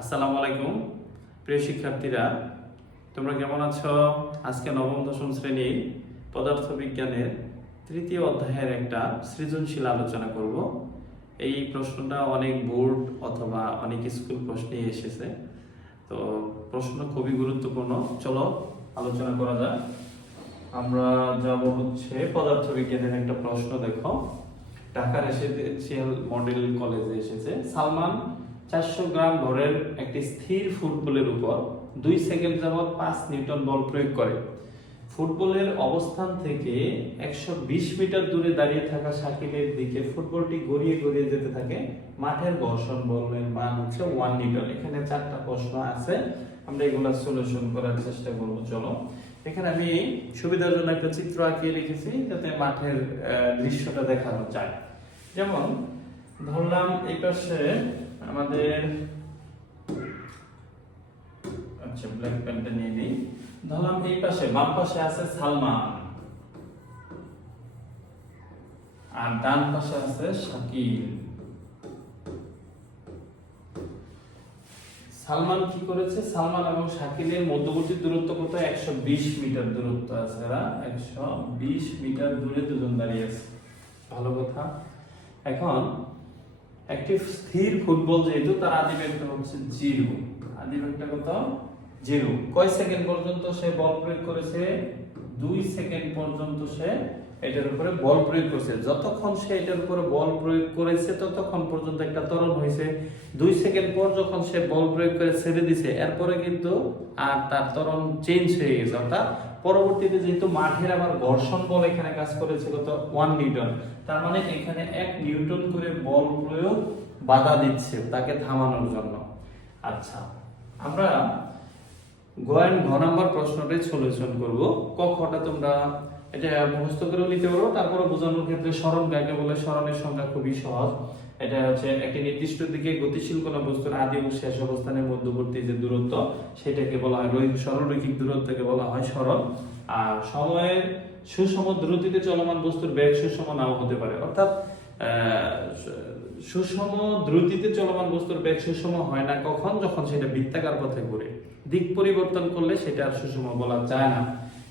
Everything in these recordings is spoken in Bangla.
আসসালামু আলাইকুম প্রিয় শিক্ষার্থীরা, তোমরা কেমন আছো? আজকে নবম দশম শ্রেণী পদার্থবিজ্ঞানের তৃতীয় অধ্যায়ের একটা সৃজনশীল আলোচনা করব। এই প্রশ্নটা অনেক বোর্ড অথবা অনেক স্কুল প্রশ্নে এসেছে, তো প্রশ্ন খুবই গুরুত্বপূর্ণ। চলো আলোচনা করা যাক। আমরা যাব হচ্ছে পদার্থবিজ্ঞানের একটা প্রশ্ন। দেখো, ঢাকা রেসিডেন্সিয়াল মডেল কলেজে এসেছে। সালমান 400 গ্রাম ভরের একটি স্থির ফুটবলের উপর 2 সেকেন্ড যাবত 5 নিউটন বল প্রয়োগ করে। ফুটবলের অবস্থান থেকে 120 মিটার দূরে দাঁড়িয়ে থাকা শাকিলের দিকে ফুটবলটি গড়িয়ে গড়িয়ে যেতে থাকে। মাঠের ঘর্ষণ বলের মান হচ্ছে 1 নিউটন। এখানে 4টা প্রশ্ন আছে, আমরা এগুলা সলিউশন করার চেষ্টা করব। চলো, এখানে আমি সুবিধার জন্য একটা চিত্র আঁকিয়ে রেখেছি যাতে মাঠের দৃশ্যটা দেখানো যায়। যেমন ধরলাম এই পাশে আমাদের ব্ল্যাক পেনটা নিয়ে নিই। ধরলাম এই পাশে বাম পাশে আছে সালমান আর ডান পাশে আছে শাকিল। সালমান কি করেছে? সালমান এবং শাকিলের মধ্যবর্তী দূরত্ব কত? 120 মিটার দূরত্ব আছে। এরা 120 মিটার দূরে দুজন দাঁড়িয়ে আছে। ভালো কথা। এখন একটি স্থির ফুটবল, যেহেতু তার আদি ভেক্টর হচ্ছে 0। আদি ভেক্টর কত? 0। কয় সেকেন্ড পর্যন্ত সে বল প্রয়োগ করেছে? 2 সেকেন্ড পর্যন্ত সে এটার উপরে বল প্রয়োগ করেছে। যতক্ষণ সে এটার উপরে বল প্রয়োগ করেছে ততক্ষণ পর্যন্ত একটা ত্বরণ হয়েছে। 2 সেকেন্ড পর যখন সে বল প্রয়োগ করে ছেড়ে দিছে, এরপরে কিন্তু আর তার ত্বরণ চেঞ্জ হয়ে গেছে। অর্থাৎ পরবর্তীতে যেহেতু মাঠের আবার ঘর্ষণ বল এখানে কাজ করেছে কত? 1 নিউটন। তার মানে এখানে 1 নিউটন করে বল প্রয়োগ বাধা দিচ্ছে তাকে থামানোর জন্য। আচ্ছা, আমরা ঘ নাম্বার প্রশ্নটাই সলিউশন করব। ক খটা তোমরা এটা মুখস্থ করে নিতে পারো, তারপরে বোঝানোর ক্ষেত্রে স্মরণ কাকে বলে, স্মরণের সংজ্ঞা খুবই সহজ। এটা হচ্ছে একটি নির্দিষ্ট দিকে গতিশীল কোন বস্তুর আদি এবং শেষ অবস্থানের মধ্যবর্তী যে দূরত্ব, সেটাকে বলা হয় সরলরৈখিক দূরত্বকে বলা হয় সরণ। আর সময়ের সুষম দ্রুতিতে চলমান বস্তুর বেগ সুষম নাও হতে পারে। অর্থাৎ সুষম দ্রুতিতে চলমান বস্তুর বেগ সুষম হয় না কখন? যখন সেটা বৃত্তাকার পথে ঘুরে। দিক পরিবর্তন করলে সেটা আর সুষম বলা যায় না।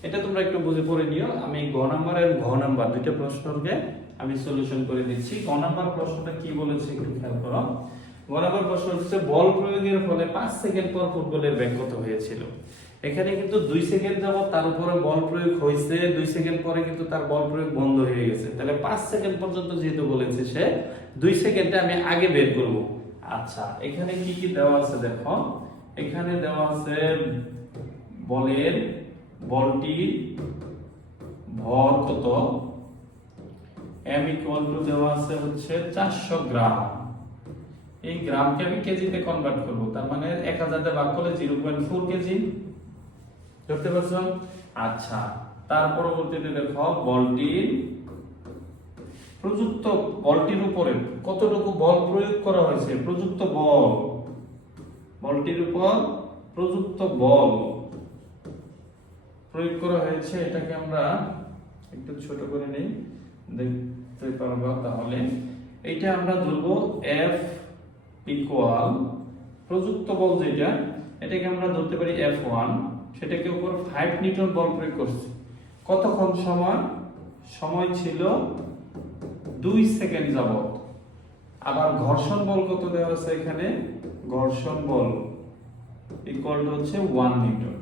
এটা তোমরা একটু বুঝে পড়ে নিও। আমি গ নাম্বার এবং ঘ নাম্বার দুইটা প্রশ্নকে আমি সলিউশন করে দিচ্ছি। গ নাম্বার প্রশ্নটা কি বলেছে একটু খেয়াল করো। গ নাম্বার প্রশ্ন হচ্ছে বল প্রয়োগের ফলে 5 সেকেন্ড পর ফুটবলের বেগ কত হয়েছিল। এখানে কিন্তু 2 সেকেন্ড যাবত তার উপরে বল প্রয়োগ হয়েছে, 2 সেকেন্ড পরে কিন্তু তার বল প্রয়োগ বন্ধ হয়ে গেছে। তাহলে 5 সেকেন্ড পর্যন্ত যেহেতু বলেছে সে, 2 সেকেন্ডে আমি আগে বের করব। আচ্ছা, এখানে কি কি দেওয়া আছে দেখো। এখানে দেওয়া আছে বলটির ভর কত, m ইকুয়াল টু দেওয়া আছে হচ্ছে 400 গ্রাম। এই গ্রামকে আমি কেজিতে কনভার্ট করব, তার মানে 1000 দিয়ে ভাগ করলে 0.4 কেজি। ধরতে পারছো? আচ্ছা, তার পরবর্তীতে দেখো বলটির উপরে কতটুকু বল প্রয়োগ করা হয়েছে। প্রযুক্ত বল, বলটির উপর প্রযুক্ত বল প্রয়োগ করা হয়েছে। এটাকে আমরা একটু ছোট করে নেই, দেখতে পারবো। তাহলে এইটা আমরা ধরবো F ইকুয়াল প্রযুক্ত বল যেটা, এটাকে আমরা ধরতে পারি F1। সেটাকে উপর 5 নিউটন বল প্রয়োগ করছে। কতক্ষণ সময় ছিল 2 সেকেন্ড যাবত। আবার ঘর্ষণ বল কত দেওয়া আছে এখানে? ঘর্ষণ বল ইকুয়াল টু হচ্ছে 1 নিউটন।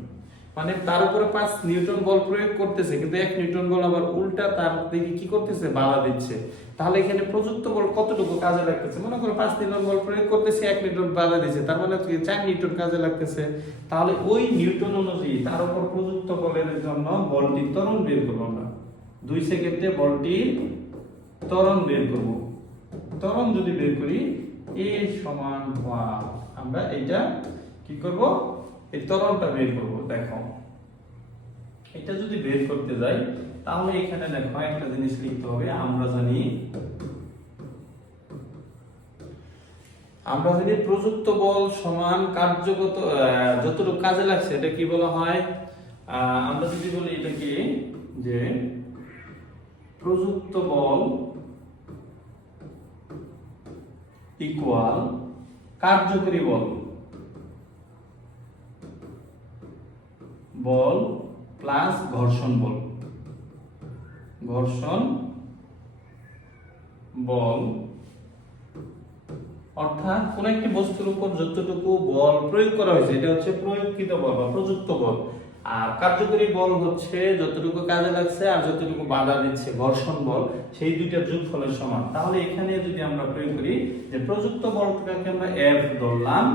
মানে তার উপরে 5 নিউটন বল প্রয়োগ করতেছে, কিন্তু 1 নিউটন বল আবার উল্টা তার দিকে কি করতেছে? বাধা দিচ্ছে। তাহলে এখানে প্রযুক্ত বল কতটুকু কাজে লাগতেছে? মনে করো 5 নিউটন বল প্রয়োগ করতেছে, 1 নিউটন বাধা দিচ্ছে, তার মানে 4 নিউটন কাজে লাগতেছে। তাহলে ওই নিউটন অনুযায়ী তার উপর প্রযুক্ত বলের জন্য বলটির ত্বরণ বের করব আমরা। 2 সেকেন্ডে বলটির ত্বরণ বের করব। ত্বরণ যদি বের করি a সমান 1, আমরা এটা কি করব? এই ত্বরণটা বের করব। দেখো, এটা যদি বের করতে যাই তাহলে এখানে দেখো একটা জিনিস লিখতে হবে। আমরা জানি প্রযুক্ত বল সমান কার্যগত যতটুকু কাজে লাগছে এটা কি বলা হয়? আমরা যদি বলি এটা কি, যে প্রযুক্ত বল ইকুয়াল কার্যকরী বল। বল প্লাস ঘর্ষণ বল, ঘর্ষণ বল অর্থাৎ কোন একটি বস্তুর উপর যতটুকু বল প্রয়োগ করা হয়েছে এটা হচ্ছে প্রয়োগকৃত বল বা প্রযুক্ত বল, আর কার্যকরী বল হচ্ছে যতটুকু কাজে লাগছে আর যতটুকু বাধা দিচ্ছে ঘর্ষণ বল, সেই দুইটার যোগফলের সমান। তাহলে এখানে যদি আমরা প্রয়োগ করি যে প্রযুক্ত বলটাকে আমরা F ধরলাম,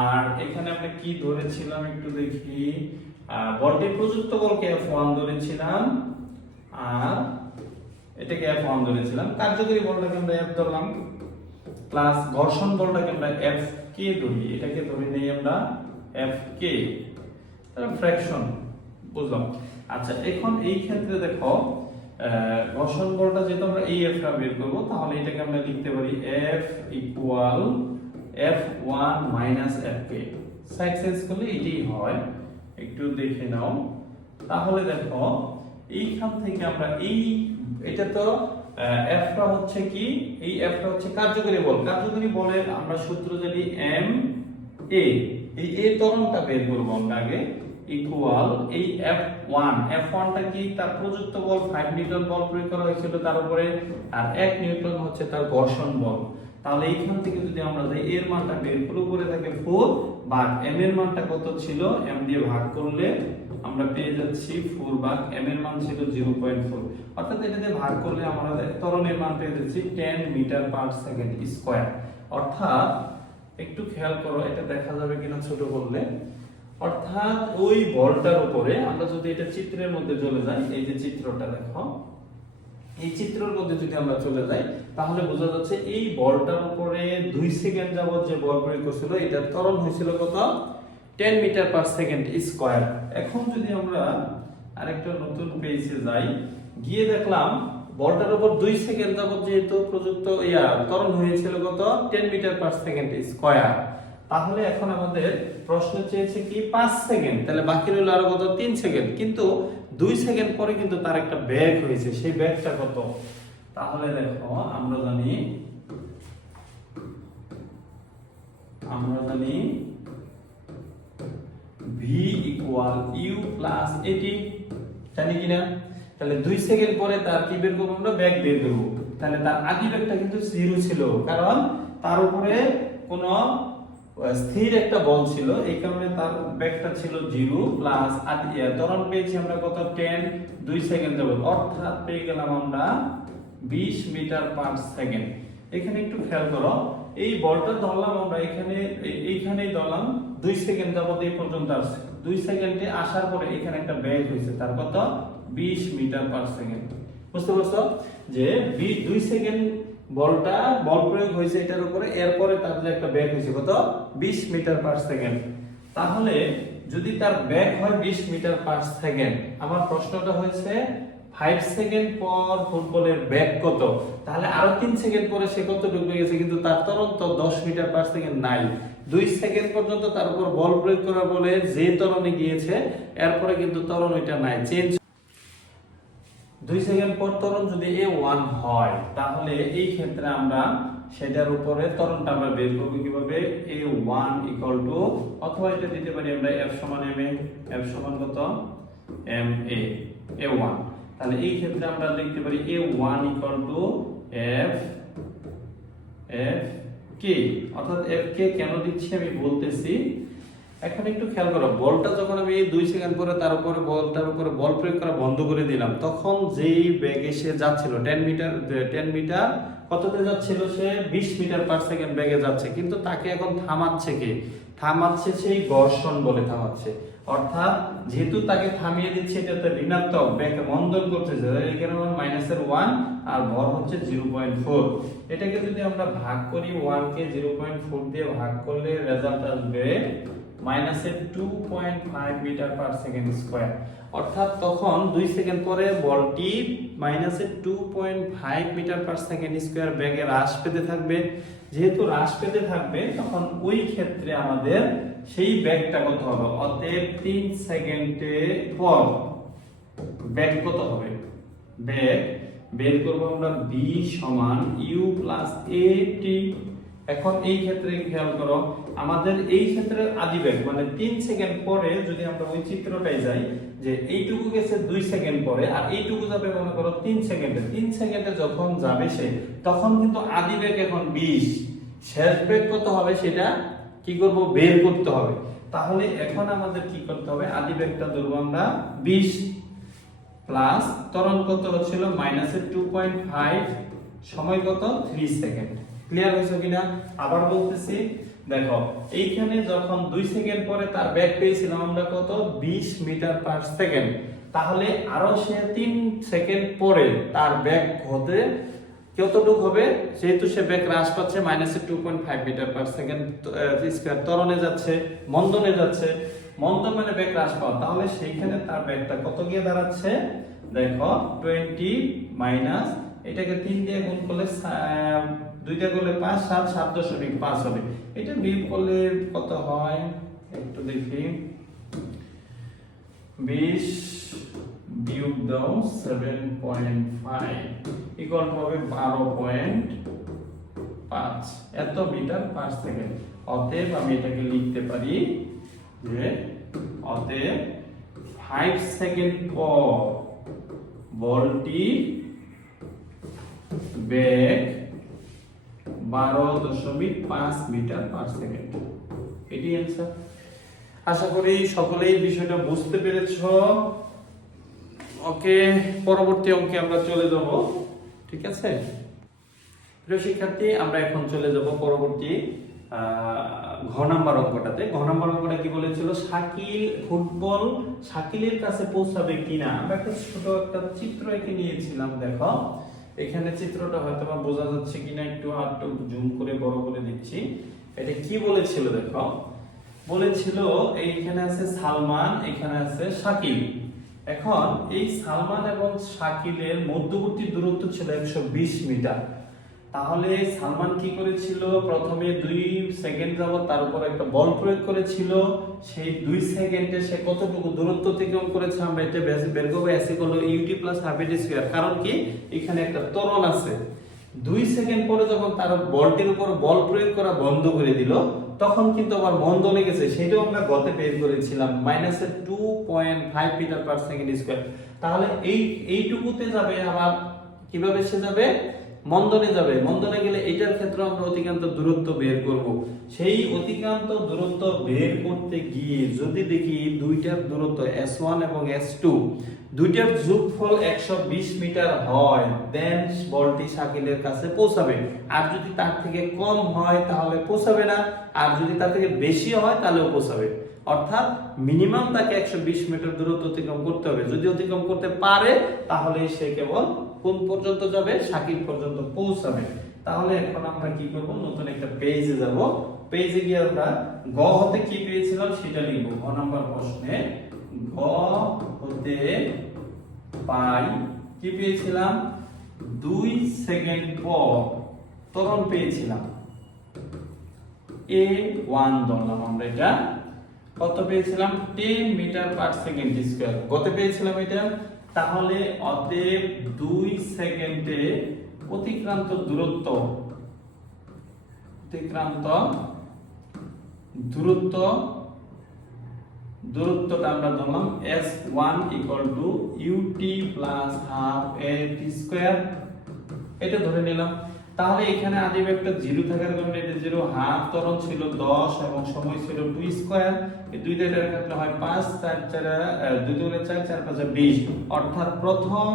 আর এখানে আমরা কি ধরেছিলাম একটু দেখি, বলটির প্রযুক্ত বলকে F1 ধরেছিলাম আর এটাকে F1 ধরেছিলাম, কার্যকরী বলটাকে আমরা F ধরলাম প্লাস ঘর্ষণ বলটাকে আমরা Fk ধরি, এটাকে ধরে নেই আমরা Fk, তাহলে ফ্র্যাকশন বুঝলাম। আচ্ছা এখন এই ক্ষেত্রে দেখো ঘর্ষণ বলটা যেহেতু আমরা এই F টা বের করব, তাহলে এটাকে আমরা লিখতে পারি F equal F1 minus Fk, side change করলে এটাই হয়, একটু দেখে নাও। তাহলে দেখো এইখান থেকে আমরা এটা তো F টা হচ্ছে কি, এই F টা হচ্ছে কার্যকরী বল, কার্যকরী বলের আমরা সূত্র জানি m a, এই a ত্বরণটা বের করব আমরা আগে, ইকুয়াল এই F1 টা কি তার প্রযুক্ত বল 5 নিউটন বল প্রয়োগ করা হয়েছিল তার উপরে, আর 1 নিউটন হচ্ছে তার ঘর্ষণ বল। তাহলে এইখান থেকে যদি আমরা যাই এর মানটা বের করে উপরে থাকে 4 ভাগ m এর মানটা কত ছিল, m দিয়ে ভাগ করলে আমরা পেয়ে যাচ্ছি 4 ভাগ m এর মান ছিল 0.4, অর্থাৎ এটা দিয়ে ভাগ করলে আমরা ত্বরণের মান পেয়ে যাচ্ছি 10 মিটার পার সেকেন্ড স্কয়ার। অর্থাৎ একটু খেয়াল করো এটা দেখা যাবে কিনা ছোট করলে, অর্থাৎ ওই বলটার উপরে আমরা যদি এটা চিত্রের মধ্যে চলে যাই, এই যে চিত্রটা দেখো, এই চিত্রের মধ্যে যদি আমরা চলে যাই তাহলে বোঝা যাচ্ছে এই বলটার উপরে 2 সেকেন্ড যাবত যে বল প্রয়োগ করছিল এটার ত্বরণ হয়েছিল কত, 10 মিটার পার সেকেন্ড স্কয়ার। এখন যদি আমরা আরেকটা নতুন পেজে যাই, গিয়ে দেখলাম বলটার উপর 2 সেকেন্ড যাবত যেহেতু প্রযুক্ত ত্বরণ হয়েছিল কত, 10 মিটার পার সেকেন্ড স্কয়ার। তাহলে এখন আমাদের প্রশ্ন চেয়েছে কি 5 সেকেন্ড, তাহলে বাকি রইল আরো কত, 3 সেকেন্ড, কিন্তু 2 সেকেন্ড পরে কিন্তু তার একটা বেগ হয়েছে, সেই বেগটা কত, তাহলে দেখো আমরা জানি v equal u plus at, জানি কিনা, তাহলে 2 সেকেন্ড পরে তার কি বের করব আমরা, বেগ বের করব। তাহলে তার আদি বেগটা কিন্তু 0 ছিল, কারণ তার উপরে কোনো স্থির একটা বল ছিল, এই কারণে তার বেগটা ছিল 0 প্লাস আদি ত্বরণ পেয়েছি আমরা কত, 10 2 সেকেন্ড যাবত, অর্থাৎ পেয়ে গেলাম আমরা 20 মিটার পার সেকেন্ড। এখানে একটু খেয়াল করো, এই বলটা ধরলাম আমরা এইখানেই ধরলাম 2 সেকেন্ড যাবত এই পর্যন্ত আসছে, 2 সেকেন্ডে আসার পরে এখানে একটা বেগ হয়েছে তার কত, 20 মিটার পার সেকেন্ড। বুঝতে পারছো যে 2 সেকেন্ড বলটা বল প্রয়োগ হয়েছে এটার উপরে, এরপরে তার যে একটা বেগ হয়েছে কত, 20 মিটার পার সেকেন্ড। তাহলে যদি তার বেগ হয় 20 মিটার পার সেকেন্ড, আমার প্রশ্নটা হয়েছে 5 সেকেন্ড পর ফুটবলের বেগ কত, তাহলে আরো 3 সেকেন্ড পরে সে কত ডুবে গেছে, কিন্তু তার ত্বরণ তো 10 মিটার পার সেকেন্ড নাই, 2 সেকেন্ড পর্যন্ত তার উপর বল প্রয়োগ করা বলে যে ত্বরণে গিয়েছে এরপরে কিন্তু ত্বরণ ওইটা নাই, চেঞ্জ। 2 সেকেন্ড পর ত্বরণ যদি a1 হয় তাহলে এই ক্ষেত্রে আমরা সেটার উপরে ত্বরণটা আমরা বের করব কিভাবে, a1 ইকুয়াল টু, অথবা এটা দিতে পারি আমরা f সমান ma, f সমান কত, ma a1, তাহলে এই ক্ষেত্রে আমরা লিখতে পারি a1 equal to f k, অর্থাৎ f k কেন দিচ্ছি আমি বলতেছি। এখন একটু খেয়াল করো, বলটা যখন আমি 2 সেকেন্ড পরে তার উপরে বলটার উপরে বল প্রয়োগ করা বন্ধ করে দিলাম, তখন যেই বেগে সে যাচ্ছিল 10 মিটার কততে যাচ্ছিল, সে 20 মিটার পার সেকেন্ড বেগে যাচ্ছে, কিন্তু তাকে এখন থামাচ্ছে কে, থামাচ্ছে সেই ঘর্ষণ বলে থামাচ্ছে, অর্থাৎ যেহেতু তাকে থামিয়ে দিচ্ছে এটাতে ঋণাত্মক বেগ মন্দন করতেছে, এখানে মাইনাসের 1 আর ভর হচ্ছে 0.4, এটাকে যদি আমরা ভাগ করি 1 কে 0.4 দিয়ে ভাগ করলে রেজাল্ট আসবে মাইনাসের 2.5 মিটার পার সেকেন্ড স্কয়ার। অর্থাৎ তখন 2 সেকেন্ড পরে বলটি মাইনাসের 2.5 মিটার পার সেকেন্ড স্কয়ার বেগে হ্রাস পেতে থাকবে, যেহেতু হ্রাস পেতে থাকবে তখন ওই ক্ষেত্রে আমাদের সেই বেগটা কত হবে, অতএব 3 সেকেন্ডে পর বেগ কত হবে, বেগ বের করব আমরা v সমান u প্লাস at, এখন এই ক্ষেত্রে খেয়াল করো, আমাদের এই ক্ষেত্রে আদিবেগ মানে 3 সেকেন্ড পরে যদি আমরা ওই চিত্রটায় যাই, যে এইটুকু গেছে 2 সেকেন্ড পরে আর এইটুকু যাবে মনে করো 3 সেকেন্ডে। 3 সেকেন্ডে যখন যাবে সে, তখন কিন্তু আদিবেগ এখন 20, শেষ বেগ কত হবে সেটা কি করব, বের করতে হবে। তাহলে এখন আমাদের কি করতে হবে, আদিবেগটা ধরবো আমরা 20 প্লাস ত্বরণ কত হচ্ছিল -2.5, সময় কত 3 সেকেন্ড। ক্লিয়ার হয়েছে কিনা? আবার বলতেছি, দেখো এইখানে যখন 2 সেকেন্ড পরে তার বেগ পেয়েছিলাম আমরা কত, 20 মিটার পার সেকেন্ড। তাহলে আরো সে 3 সেকেন্ড পরে তার বেগ হতে কতটুকু হবে, যেহেতু সে বেগ হ্রাস পাচ্ছে -2.5 মিটার পার সেকেন্ড স্কয়ার, ত্বরণে যাচ্ছে, মন্দনে যাচ্ছে, মন্দন মানে বেগ হ্রাস পাওয়া, তাহলে সেইখানে তার বেগটা কত গিয়ে দাঁড়াচ্ছে, দেখো 20 মাইনাস এটাকে 3 দিয়ে গুণ করলে 2 দিয়ে করলে 5, 7, 7.5 হবে। এটা বিয়োগ করলে কত হয় একটু দেখি, 20 বিয়োগ দাও 7.5 ইকুয়াল টু হবে 12.5 এত মিটার পার সেকেন্ড। অতএব আমি এটাকে লিখতে পারি যে অতএব 5 সেকেন্ড পর বলটি বেগ 12.5 মিটার পার সেকেন্ড। এটি অ্যান্সার। আশা করি সকলেই বিষয়টা বুঝতে পেরেছো। ওকে, পরবর্তী অঙ্কে আমরা চলে যাব। ঠিক আছে প্রিয় শিক্ষার্থী, আমরা এখন চলে যাব পরবর্তী ঘ নাম্বার অঙ্কটাতে। ঘ নাম্বার অঙ্কটা কি বলেছিল, শাকিল ফুটবল শাকিলের কাছে পৌঁছাবে কিনা। আমরা একটা ছোট একটা চিত্র এঁকে নিয়েছিলাম। দেখো এখানে চিত্রটা হয়তো বা বোঝা যাচ্ছে কিনা, একটু একটু জুম করে বড় করে দিচ্ছি। এটা কি বলেছিল, দেখো বলেছিল এইখানে আছে সালমান, এখানে আছে শাকিল। এখন এই সালমান এবং শাকিলের মধ্যবর্তী দূরত্ব ছিল 120 মিটার। তাহলে সালমান কি করেছিল, প্রথমে 2 সেকেন্ড যাবত তার উপর একটা বল প্রয়োগ করেছিল। সেই 2 সেকেন্ডে সে কতটুকু দূরত্ব অতিক্রম করেছে আমরা এটা বের করব। S equal to UT plus half AT square. কারণ কি, এখানে একটা ত্বরণ আছে। 2 সেকেন্ড পরে যখন তার বলটির উপর বল প্রয়োগ করা বন্ধ করে দিল, তখন কিন্তু আবার মন্দনে গেছে, সেটাও আমরা গতে বের করেছিলাম -2.5 মিটার পার সেকেন্ড স্কয়ার। তাহলে এইটুকুতে যাবে, আবার কিভাবে সে যাবে, মন্দনে যাবে। মন্দনে গেলে এটার ক্ষেত্রে আমরা অতিক্রান্ত দূরত্ব বের করব। সেই অতিক্রান্ত দূরত্ব বের করতে গিয়ে যদি দেখি দুইটার দূরত্ব S1 এবং S2, দুইটার যোগফল 120 মিটার হয়, দেন বলটি শাকিলের কাছে পৌঁছাবে। আর যদি তার থেকে কম হয় তাহলে পৌঁছাবে না, আর যদি তার থেকে বেশি হয় তাহলেও পৌঁছাবে। অর্থাৎ মিনিমাম তাকে 120 মিটার দূরত্ব অতিক্রম করতে হবে। যদি অতিক্রম করতে পারে তাহলে সে কেবল কোন পর্যন্ত যাবে, শাকিল পর্যন্ত পৌঁছাবে। তাহলে এখন আমরা কি করব, নতুন একটা পেজে যাব। পেজে গিয়ে আমরা গ হতে কি পেয়েছিলাম সেটা লিখব। গ নাম্বার প্রশ্নে গ হতে পাই কি পেয়েছিলাম, 2 সেকেন্ড পর ত্বরণ পেয়েছিলাম A1 ধরলাম আমরা। এটা কত পেয়েছিলাম, 10 মিটার পার সেকেন্ড স্কয়ার। গতে পেয়েছিলাম এটা। তাহলে অতএব 2 সেকেন্ডে অতিক্রান্ত দূরত্বটা আমরা ধরলাম S1 equal to UT plus half AT square. এটা ধরে নিলাম। তাহলে এখানে আদিবেগটা 0 থাকার কারণে এটা 0, হাফ ত্বরণ ছিল 10 এবং সময় ছিল 2 স্কয়ার। এই দুই দিয়ে এর ক্ষেত্রে হয় 5, 4 4 2 দুগুণে 4, 4 5 20। অর্থাৎ প্রথম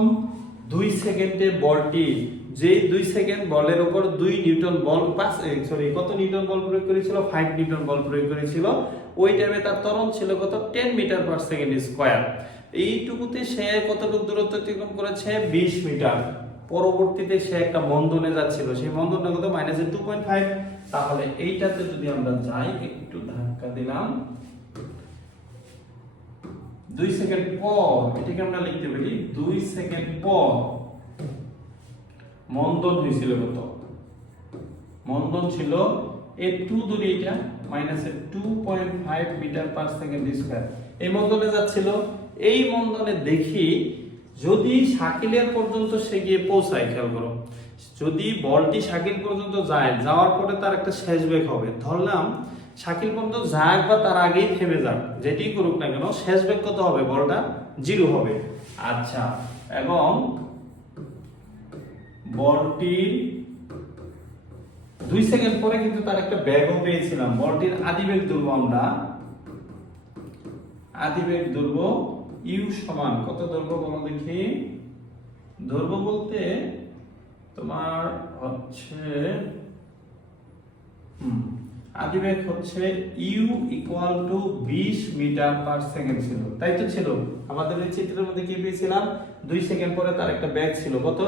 2 সেকেন্ডে বলটি, যে 2 সেকেন্ড বলের উপর 2 নিউটন বল কত নিউটন বল প্রয়োগ করেছিল, 5 নিউটন বল প্রয়োগ করেছিল। ওই টাইমে তার ত্বরণ ছিল কত, 10 মিটার পার সেকেন্ড স্কয়ার। এইটুকুতে সে কতটুকু দূরত্ব অতিক্রম করেছে, 20 মিটার। পরবর্তীতে সে একটা মন্দনে যাচ্ছিল, সেই মন্দনটা কত, -2.5। তাহলে এইটাতে যদি আমরা যাই, একটু ধাক্কা দিলাম, 2 সেকেন্ড পর এটাকে আমরা লিখতে পারি 2 সেকেন্ড পর মন্দন হয়েছিল কত, মন্দন ছিল A2 দূরে, এটা -2.5 মিটার পার সেকেন্ড স্কয়ার। এই মন্দনে যাচ্ছিল। এই মন্দনে দেখি যদি শাকিলের পর্যন্ত সে গিয়ে পৌঁছায়, খেয়াল করো যদি বলটি শাকিল পর্যন্ত যায়, যাওয়ার পরে তার একটা শেষ বেগ হবে, ধরলাম শাকিল পর্যন্ত যাক বা তার আগেই থেমে যাক, যেটি করুক না কেন শেষ বেগ কত হবে, বলটা 0 হবে। আচ্ছা, এবং বলটির 2 সেকেন্ড পরে কিন্তু তার একটা বেগও পেয়েছিলাম, বলটির আদি বেগ ধরবো আমরা, আদি বেগ ধরবো ইউ সমান কত ধরবো বলো দেখি, ধরবো বলতে তোমার হচ্ছে আদি বেগ হচ্ছে U equal to 20 metre per second ছিল, তাই তো ছিল আমাদের এই চিত্রের মধ্যে কি পেয়েছিলাম, 2 সেকেন্ড পরে তার একটা বেগ ছিল কত,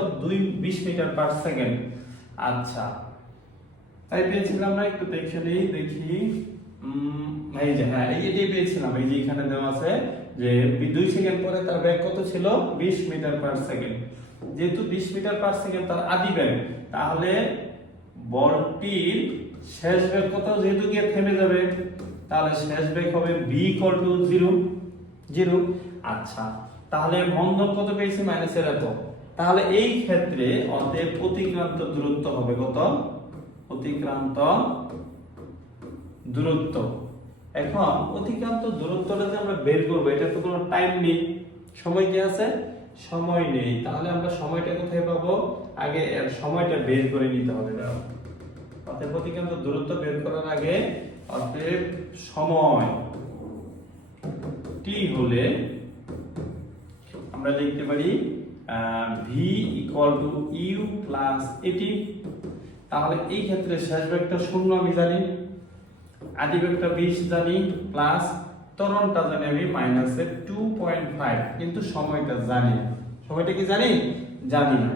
20 মিটার পার সেকেন্ড। আচ্ছা, তাই পেয়েছিলাম না, একটু দেখি এই যে হ্যাঁ এইটাই পেয়েছিলাম, এই যে এখানে দেওয়া আছে যে 2 সেকেন্ড পরে তার বেগ কত ছিল, 20 মিটার পার সেকেন্ড। যেহেতু 20 মিটার পার সেকেন্ড তার আদি বেগ, তাহলে বলটির শেষ বেগ কত, যেহেতু গিয়ে থেমে যাবে, তাহলে শেষ বেগ হবে v ইকুয়াল টু 0। আচ্ছা, তাহলে মন্দন কত পেয়েছি, মাইনাসের এত, তাহলে এই ক্ষেত্রে অতএব অতিক্রান্ত দূরত্ব হবে কত, অতিক্রান্ত দূরত্ব। এখন অতিক্রান্ত দূরত্বটা যে আমরা বের করব, এটা তো কোনো টাইম নেই, সময় কি আছে, সময় নেই, তাহলে আমরা সময়টা কোথায় পাবো, আগে এর সময়টা বের করে নিতে হবে। অতএব অতিক্রান্ত দূরত্ব বের করার আগে অতএব সময় t হলে আমরা লিখতে পারি v equal to u plus at। তাহলে এই ক্ষেত্রে শেষ বেগটা 0 আমি জানি, আদি বেগটা 20 জানি, প্লাস ত্বরণটা জানি আমি মাইনাসের 2.5, কিন্তু সময়টা জানি না, সময়টা কি জানি না।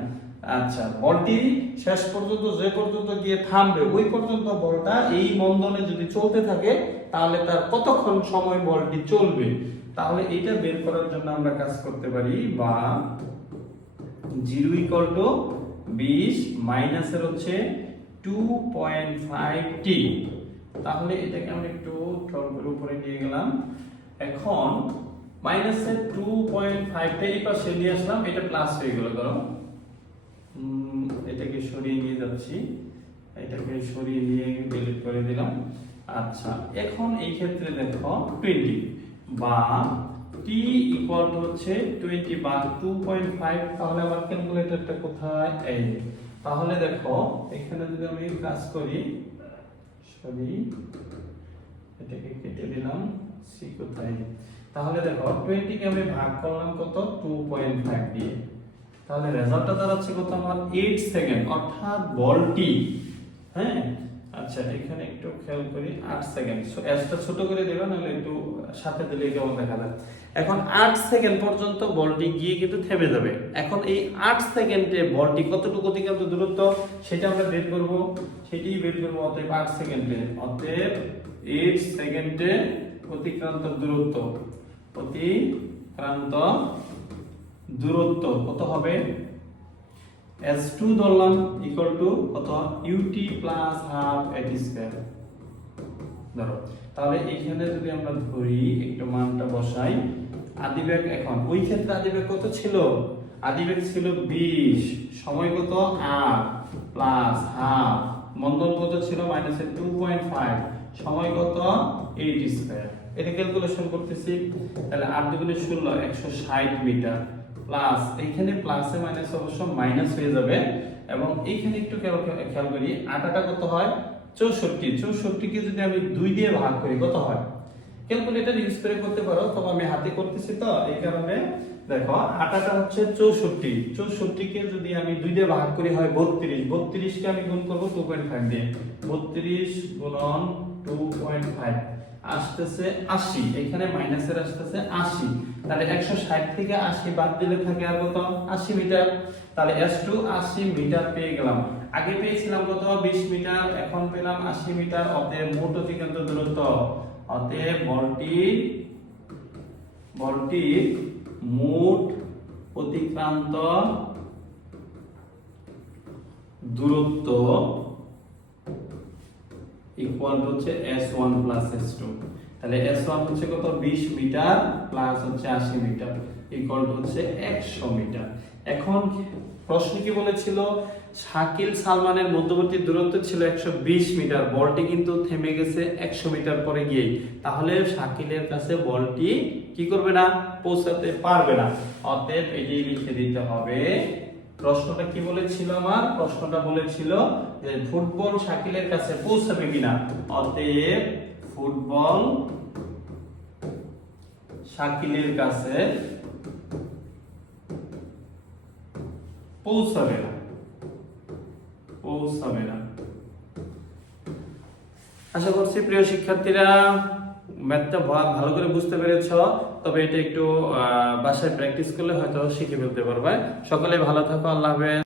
আচ্ছা, বলটি শেষ পর্যন্ত যে পর্যন্ত গিয়ে থামবে ওই পর্যন্ত বলটা এই মন্দনে যদি চলতে থাকে, তাহলে তার কতক্ষণ সময় বলটি চলবে, তাহলে এটা বের করার জন্য আমরা কাজ করতে পারি, বা 0 ইকুয়াল টু 20 মাইনাসের হচ্ছে 2.5t। তাহলে এটাকে আমরা একটু টল করে উপরে নিয়ে গেলাম, এখন মাইনাসের 2.5 টা এই পাশে নিয়ে আসলাম, এটা প্লাস হয়ে গেল, ধরো এটাকে সরিয়ে নিয়ে যাচ্ছি, এটাকে সরিয়ে নিয়ে ডিলিট করে দিলাম। আচ্ছা, এখন এই ক্ষেত্রে দেখো 20 বা t ইকুয়াল টু হচ্ছে 20 বা 2.5, তাহলে আমার ক্যালকুলেটরটা কোথায়, এই, তাহলে দেখো এখানে যদি আমি কাজ করি, সরি এটাকে কেটে দিলাম, সি কোথায়, তাহলে দেখো 20 কে আমি ভাগ করলাম কত, 2.5 দিয়ে, তাহলে রেজাল্টটা দাঁড়াচ্ছে কত আমার 8 সেকেন্ড, অর্থাৎ বলটি, হ্যাঁ আচ্ছা এখানে একটু খেয়াল করি 8 সেকেন্ড, সো এসটা ছোট করে দেবেন, নাহলে একটু সাথে দিলে কেমন দেখা যায়। এখন 8 সেকেন্ড পর্যন্ত বলটি গিয়ে কিন্তু থেমে যাবে। এখন এই 8 সেকেন্ডে বলটি কতটুকু অতিক্রান্ত দূরত্ব সেটা আমরা বের করব, সেটাই বের করব। অতএব 8 সেকেন্ডে, অতএব 8 সেকেন্ডে অতিক্রান্ত দূরত্ব, অতিক্রান্ত দূরত্ব কত হবে, s2 ধরলাম ইকুয়াল টু কত, ut plus half at square ধরো। তাহলে এখানে যদি আমরা ধরি একটু মানটা বসাই, আদিবেগ এখন ওই ক্ষেত্রে আদিবেগ কত ছিল, আদিবেগ ছিল 20, সময় কত 8 প্লাস হাফ, মন্দন কত ছিল মাইনাসের 2.5, সময় কত 8 স্কয়ার। এটা ক্যালকুলেশন করতেছি, তাহলে 8 দুগুণে 16 160 মিটার, প্লাস এইখানে প্লাসে মাইনাস অবশ্য মাইনাস হয়ে যাবে, এবং এইখানে একটু খেয়াল করি 8টা কত হয় 64 কে যদি আমি 2 দিয়ে ভাগ করি কত হয়, ক্যালকুলেটর ইউজ করে করতে পারো, তবে আমি হাতে করতেছি তো এই কারণে দেখো 8টা হচ্ছে 64 কে যদি আমি 2 দিয়ে ভাগ করি হয় 32 কে আমি গুণ করব 2.5 দিয়ে, 32 গুণন 2.5 আসতেছে 80, এখানে মাইনাসের আসতেছে 80, তাহলে 160 থেকে 80 বাদ দিলে থাকে আর কত 80 মিটার, তাহলে s2 80 মিটার পেয়ে গেলাম। আগে পেয়েছিলাম কত 20 মিটার, এখন পেলাম 80 মিটার। অতএব মোট অতিক্রান্ত দূরত্ব, অতএব বলটির মোট অতিক্রান্ত দূরত্ব ইকুয়াল হচ্ছে s1 প্লাস s2। তাহলে s1 হচ্ছে কত 20 মিটার প্লাস হচ্ছে 80 মিটার ইকুয়াল হচ্ছে 100 মিটার। এখন প্রশ্ন কি বলেছিল, শাকিল সালমানের মধ্যবর্তী দূরত্ব ছিল 120 মিটার, বলটি কিন্তু থেমে গেছে 100 মিটার পরে গিয়ে, তাহলে শাকিলের কাছে বলটি কি করবে না, পৌঁছাতে পারবে না। অতএব এটাই লিখে দিতে হবে। প্রশ্নটা কি বলেছিল আমার, প্রশ্নটা বলেছিল যে ফুটবল শাকিলের কাছে পৌঁছাবে কিনা, অতএব ফুটবল শাকিলের কাছে পৌঁছাবে না, পৌঁছাবে না। আশা করছি প্রিয় শিক্ষার্থীরা ম্যাথটা ভালো করে বুঝতে পেরেছ। তবে এটা একটু বাসায় প্র্যাকটিস করলে হয়তো শিখে ফেলতে পারবে। সকলে ভালো থাকো, আল্লাহ হাফেজ।